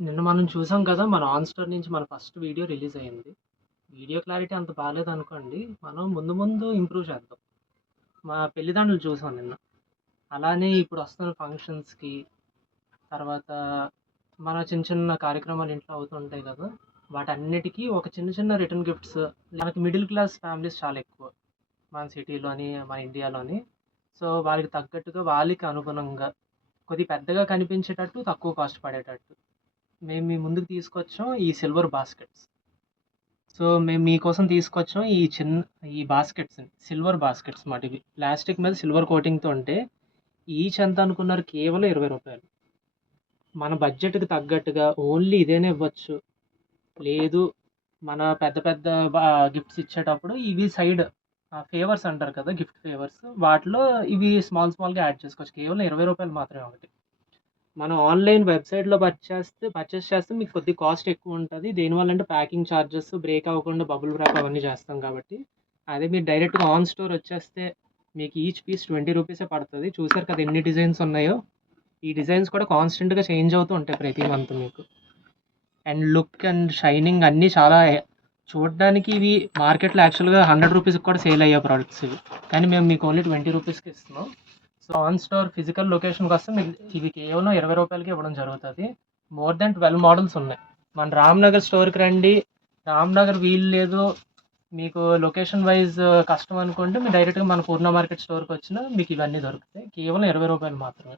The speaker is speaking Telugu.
నిన్న మనం చూసాం కదా! మన ఆన్ స్టోర్ నుంచి మన ఫస్ట్ వీడియో రిలీజ్ అయింది. వీడియో క్లారిటీ అంత బాలేదనుకోండి. మనం ముందు ముందు ఇంప్రూవ్ చేద్దాం. మా పెళ్లిదండ్రులు చూసాం నిన్న. అలానే ఇప్పుడు వస్తున్న ఫంక్షన్స్‌కి, తర్వాత మన చిన్న చిన్న కార్యక్రమాలు ఇంట్లో అవుతుంటాయి కదా! వాటన్నిటికి ఒక చిన్న చిన్న రిటర్న్ గిఫ్ట్స్ మనకి మిడిల్ క్లాస్ ఫ్యామిలీస్ చాలా ఎక్కువ. మన సిటీలోని, మన ఇండియాలోని. సో, వాళ్ళకి తగ్గట్టుగా, వాళ్ళకి అనుగుణంగా కొద్దిగా పెద్దగా కనిపించేటట్టు, తక్కువ కాస్ట్ పడేటట్టు. మేము మీ ముందుకు తీసుకొచ్చాం ఈ సిల్వర్ బాస్కెట్స్. సో, మేము మీకోసం తీసుకొచ్చాం ఈ బాస్కెట్స్‌ని. సిల్వర్ బాస్కెట్స్ మాట ఇవి. ప్లాస్టిక్ మీద సిల్వర్ కోటింగ్‌తో ఉంటే, ఈచ్ ఎంత అనుకున్నారు? కేవలం రూ. 20. మన బడ్జెట్‌కి తగ్గట్టుగా ఓన్లీ ఇదేనే ఇవ్వచ్చు. లేదు, మన పెద్ద పెద్ద గిఫ్ట్స్ ఇచ్చేటప్పుడు ఇవి సైడ్ ఫేవర్స్ అంటారు కదా! Gift favours. వాటిలో ఇవి స్మాల్ స్మాల్‌గా యాడ్ చేసుకోవచ్చు. కేవలం రూ. 20 మాత్రమే ఒకటి. మనం ఆన్‌లైన్ వెబ్‌సైట్‌లో పర్చేస్ చేస్తే మీకు కొద్దిగా కాస్ట్ ఎక్కువుంటది. దేనివల్ల అంటే ప్యాకింగ్ చార్జెస్, బ్రేక్ అవ్వకుండా బబుల్ వ్రాప్ అవన్నీ చేస్తాం కాబట్టి. అదే మీరు డైరెక్ట్‌గా ఆన్ స్టోర్ వచ్చేస్తే మీకు ఈచ్ పీస్ రూ. 20 పడతది. చూసారు కదా ఎన్ని డిజైన్స్ ఉన్నాయో. ఈ డిజైన్స్ కూడా కాన్స్టెంట్‌గా చేంజ్ అవుతూ ఉంటాయి ప్రతి మంత్ మీకు. అండ్ లుక్ అండ్ షైనింగ్ అన్నీ చాలా చూడడానికి ఇవి మార్కెట్‌లో యాక్చువల్‌గా రూ. 100కి కూడా సేల్ అయ్యే ప్రొడక్ట్స్ ఇవి. కానీ మేము మీకు ఓన్లీ రూ. 20కి ఇస్తున్నాం. సో, ఆన్ స్టోర్ ఫిజికల్ లొకేషన్‌కొస్తే మీకు ఇవి కేవలం రూ. 20కే ఇవ్వడం జరుగుతది. మోర్ దాన్ 12 మోడల్స్ ఉన్నాయి. మన రామ్‌నగర్ స్టోర్‌కి రండి. రామ్‌నగర్ వీలు లేదు, మీకు లొకేషన్ వైస్ కష్టం అనుకుంటే మీరు డైరెక్ట్‌గా మన పూర్ణ మార్కెట్ స్టోర్‌కొచ్చినా మీకు ఇవన్నీ దొరుకుతాయి. కేవలం రూ. 20 మాత్రమే.